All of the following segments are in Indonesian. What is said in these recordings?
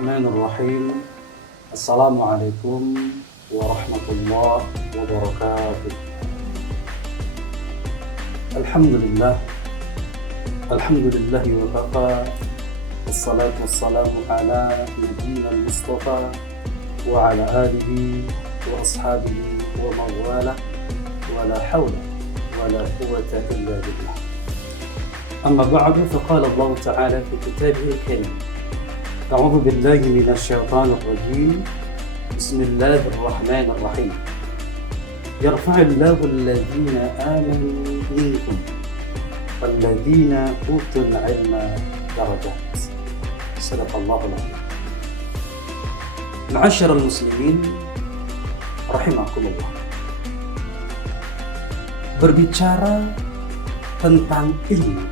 Bismillahirrahmanirrahim. Assalamualaikum warahmatullahi wabarakatuh. Alhamdulillah. Alhamdulillahi wa kafa. Wassalatu wassalamu ala nabiyyina al-mustafa wa ala alihi wa ashabihi wa mawala wa la hawla wa la quwwata illa billah. Amma ba'du, faqala Allah ta'ala fi kitabihi al-karim. أعوذ بالله من الشيطان الرجيم. بسم الله الرحمن الرحيم. يرفع الله الذين آمنوا منكم والذين أوتوا العلم درجات. صدق الله العظيم. معاشر المسلمين رحمكم الله. Berbicara tentang ilmu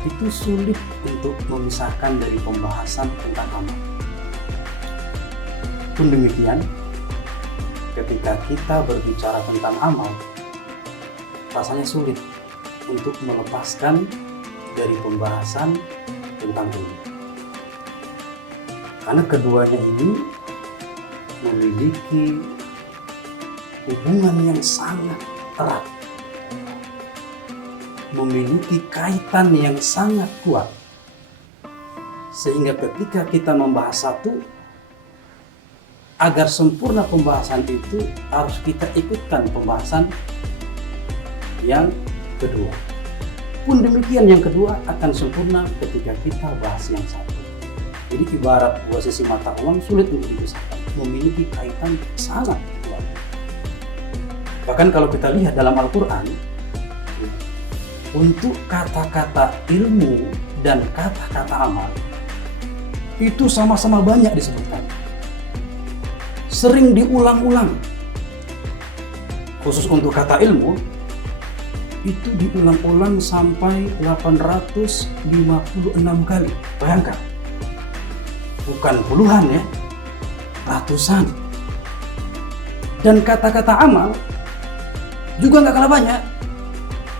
itu sulit untuk memisahkan dari pembahasan tentang amal. Pun demikian, ketika kita berbicara tentang amal, rasanya sulit untuk melepaskan dari pembahasan tentang ilmu. Karena keduanya ini memiliki hubungan yang sangat erat, memiliki kaitan yang sangat kuat, sehingga ketika kita membahas satu, agar sempurna pembahasan itu harus kita ikutkan pembahasan yang kedua. Pun demikian, yang kedua akan sempurna ketika kita bahas yang satu. Jadi ibarat dua sisi mata uang, sulit untuk dipisahkan, memiliki kaitan sangat kuat. Bahkan kalau kita lihat dalam Al-Quran, untuk kata-kata ilmu dan kata-kata amal itu sama-sama banyak disebutkan, sering diulang-ulang. Khusus untuk kata ilmu itu diulang-ulang sampai 856 kali. Bayangkan, bukan puluhan ya, ratusan. Dan kata-kata amal juga nggak kalah banyak,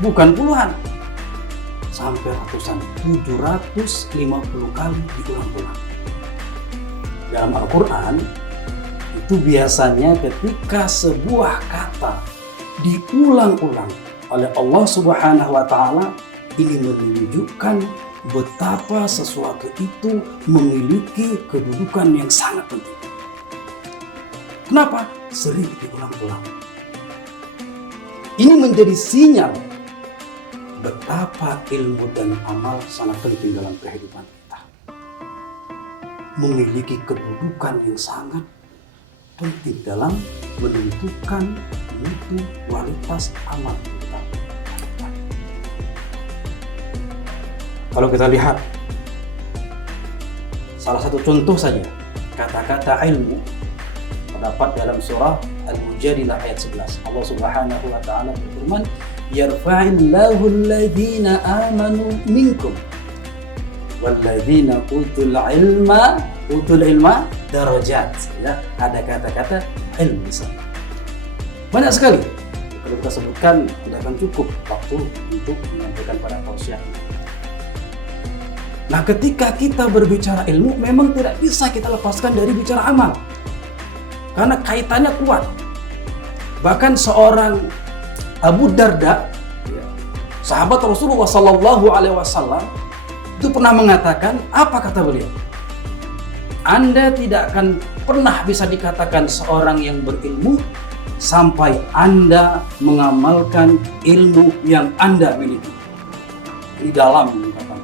bukan puluhan, sampai ratusan, 750 kali diulang-ulang. Dalam Al-Quran, itu biasanya ketika sebuah kata diulang-ulang oleh Allah Subhanahu wa Ta'ala, ini menunjukkan betapa sesuatu itu memiliki kedudukan yang sangat penting. Kenapa? Sering diulang-ulang. Ini menjadi sinyal betapa ilmu dan amal sangat penting dalam kehidupan kita. Memiliki kedudukan yang sangat penting dalam menentukan mutu kualitas amal kita. Kalau kita lihat salah satu contoh saja, kata-kata ilmu terdapat dalam surah Al-Mujadilah ayat 11. Allah Subhanahu wa Ta'ala berfirman, yarfa'illahu alladhina amanu minkum walladhina utul ilma darajat. Ya, ada kata-kata ilmu di sana. Banyak sekali. Kalau kita sebutkan tidak akan cukup waktu untuk menyampaikan pada tausiah. Nah, ketika kita berbicara ilmu, memang tidak bisa kita lepaskan dari bicara amal, karena kaitannya kuat. Bahkan seorang Abu Darda, sahabat Rasulullah Sallallahu Alaihi Wasallam, itu pernah mengatakan, apa kata beliau? Anda tidak akan pernah bisa dikatakan seorang yang berilmu sampai Anda mengamalkan ilmu yang Anda miliki. Ini dalam ungkapan.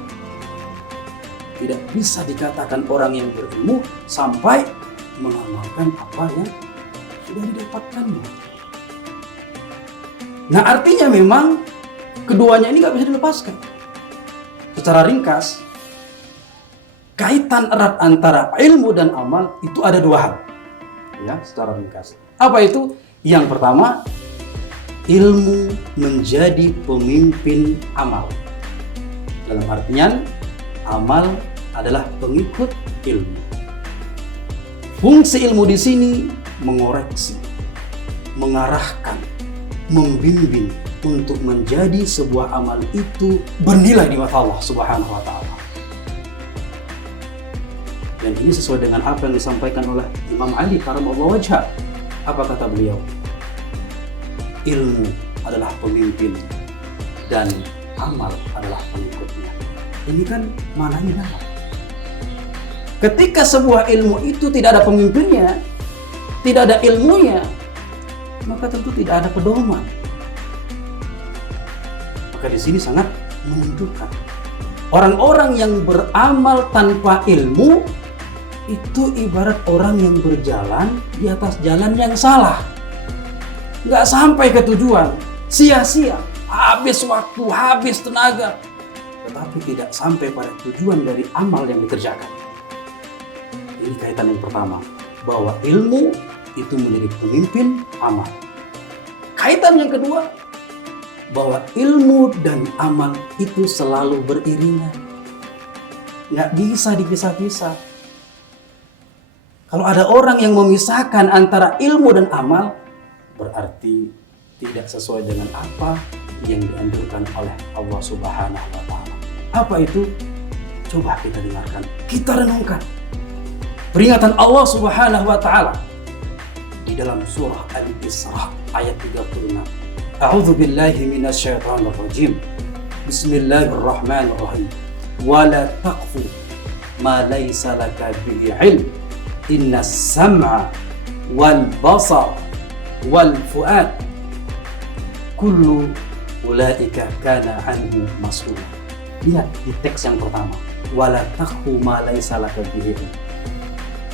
Tidak bisa dikatakan orang yang berilmu sampai mengamalkan apa yang sudah didapatkannya. Nah, artinya memang keduanya ini nggak bisa dilepaskan. Secara ringkas, kaitan erat antara ilmu dan amal itu ada dua hal. Ya, secara ringkas. Apa itu? Yang pertama, ilmu menjadi pemimpin amal. Dalam artian, amal adalah pengikut ilmu. Fungsi ilmu di sini mengoreksi, mengarahkan, membimbing untuk menjadi sebuah amal itu bernilai di mata Allah Subhanahu wa Ta'ala. Dan ini sesuai dengan apa yang disampaikan oleh Imam Ali karamallahu wajhah. Apa kata beliau? Ilmu adalah pemimpin dan amal adalah pengikutnya. Ini kan maknanya dalam. Ketika sebuah ilmu itu tidak ada pemimpinnya, tidak ada ilmunya, maka tentu tidak ada pedoman. Maka di sini sangat menunjukkan orang-orang yang beramal tanpa ilmu itu ibarat orang yang berjalan di atas jalan yang salah. Nggak sampai ke tujuan, sia-sia, habis waktu, habis tenaga, tetapi tidak sampai pada tujuan dari amal yang dikerjakan. Ini kaitan yang pertama, bahwa ilmu itu menjadi pemimpin amal. Kaitan yang kedua, bahwa ilmu dan amal itu selalu beriringan. Nggak bisa dipisah-pisah. Kalau ada orang yang memisahkan antara ilmu dan amal, berarti tidak sesuai dengan apa yang dianjurkan oleh Allah Subhanahu wa Ta'ala. Apa itu? Coba kita dengarkan, kita renungkan. Peringatan Allah Subhanahu wa Ta'ala di dalam surah Al-Isra ayat 36. A'udzu billahi minasyaitonir rajim. Bismillahirrahmanirrahim. Wala taqfu ma laysa laka bihi 'ilm. Inna sam'a wal basar wal fu'ad kullu ulaika kana anhu mas'ula. Lihat di teks yang pertama, wala taqfu ma laysa laka bihi.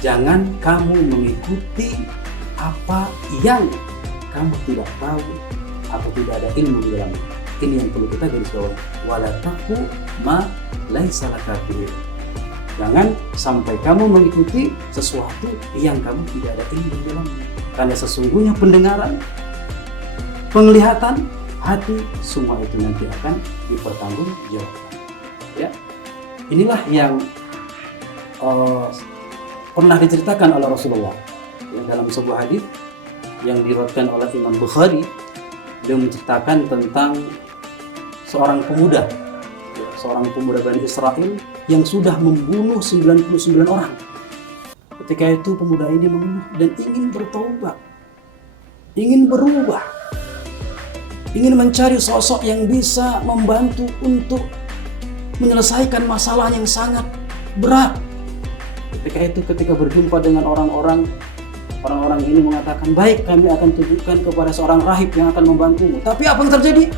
Jangan kamu mengikuti apa yang kamu tidak tahu atau tidak ada ilmu di dalamnya. Ini yang perlu kita garis bawahi. Wala taqfu ma laysa laka bihi. Jangan sampai kamu mengikuti sesuatu yang kamu tidak ada ilmu di dalamnya. Karena sesungguhnya pendengaran, penglihatan, hati, semua itu nanti akan dipertanggungjawabkan. Ya, inilah yang pernah diceritakan oleh Rasulullah ya, dalam sebuah hadis yang diriwayatkan oleh Imam Bukhari. Dia menceritakan tentang seorang pemuda Bani Israel yang sudah membunuh 99 orang. Ketika itu pemuda ini mengeluh dan ingin bertobat, ingin berubah, ingin mencari sosok yang bisa membantu untuk menyelesaikan masalah yang sangat berat. Ketika berjumpa dengan orang-orang ini mengatakan, baik, kami akan tunjukkan kepada seorang rahib yang akan membantumu. Tapi apa yang terjadi?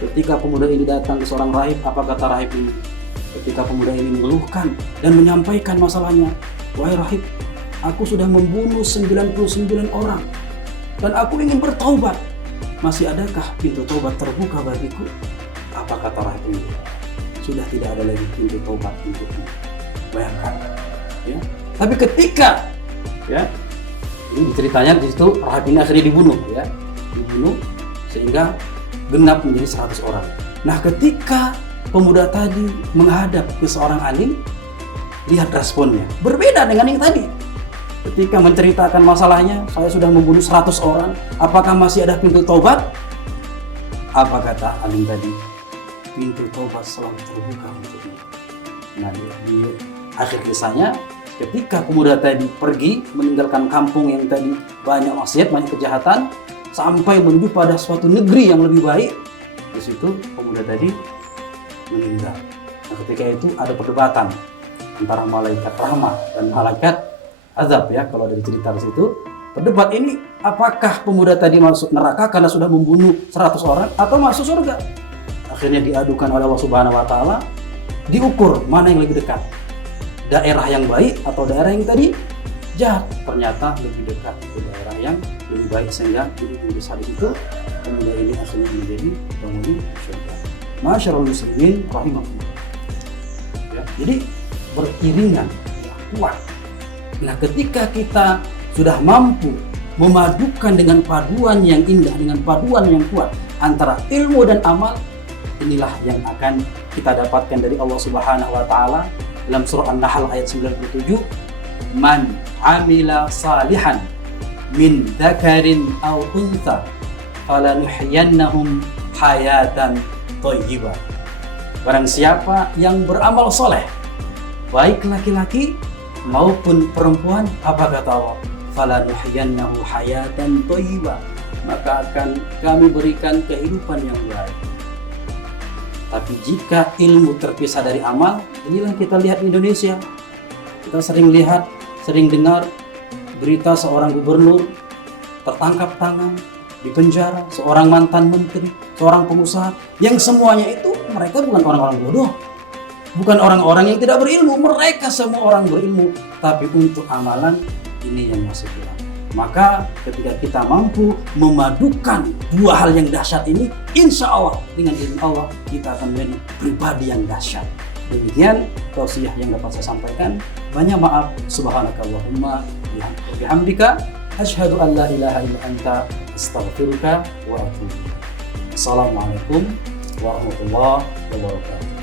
Ketika pemuda ini datang ke seorang rahib, apa kata rahib ini? Ketika pemuda ini mengeluhkan dan menyampaikan masalahnya, wahai rahib, aku sudah membunuh 99 orang dan aku ingin bertaubat. Masih adakah pintu taubat terbuka bagiku? Apa kata rahib ini? Sudah tidak ada lagi pintu taubat untukmu. Bayangkan, ya. Tapi ketika, ya, ini ceritanya di situ rahib ini akhirnya dibunuh sehingga genap menjadi 100 orang. Nah, ketika pemuda tadi menghadap ke seorang alim, lihat responnya. Berbeda dengan yang tadi. Ketika menceritakan masalahnya, saya sudah membunuh 100 orang, apakah masih ada pintu taubat? Apa kata alim tadi? Pintu taubat selalu terbuka untuknya. Nah, di akhir kisahnya, ketika pemuda tadi pergi meninggalkan kampung yang tadi banyak maksiat, banyak kejahatan, sampai menuju pada suatu negeri yang lebih baik, di situ pemuda tadi meninggal. Nah, ketika itu ada perdebatan antara malaikat rahmat dan malaikat azab, ya, kalau dari cerita di situ. Berdebat ini, apakah pemuda tadi masuk neraka karena sudah membunuh 100 orang atau masuk surga? Akhirnya diadukan oleh Allah Subhanahu wa Ta'ala, diukur mana yang lebih dekat, daerah yang baik atau daerah yang tadi jahat. Ternyata lebih dekat ke daerah yang lebih baik, sehingga di besar di situ pemuda ini akhirnya menjadi penghuni surga. Masyarul muslimin rahimahullah. Ya, jadi beriringan, ya, kuat. Nah, ketika kita sudah mampu memadukan dengan paduan yang indah, dengan paduan yang kuat antara ilmu dan amal, inilah yang akan kita dapatkan dari Allah Subhanahu wa Ta'ala dalam surah An-Nahl ayat 97. Man amila salihan min dzakarin aw untha falanuhyiyannahum hayatan thayyibah. Barang siapa yang beramal soleh, baik laki-laki maupun perempuan, apa kata Allah? Falanuhyiyannahu hayatan thayyibah, maka akan kami berikan kehidupan yang baik. Tapi jika ilmu terpisah dari amal, inilah kita lihat di Indonesia. Kita sering lihat, sering dengar berita seorang gubernur tertangkap tangan, di penjara, seorang mantan menteri, seorang pengusaha, yang semuanya itu mereka bukan orang-orang bodoh, bukan orang-orang yang tidak berilmu, mereka semua orang berilmu, tapi untuk amalan ini yang masih kurang. Maka ketika kita mampu memadukan dua hal yang dahsyat ini, insya Allah dengan izin Allah kita akan menjadi pribadi yang dahsyat. Demikian tausiah yang dapat saya sampaikan. Banyak maaf. Subhanakallahumma bihamdika asyhadu an la ilaha illa anta astaghfiruka wa atubu ilaik. Assalamualaikum warahmatullahi wabarakatuh.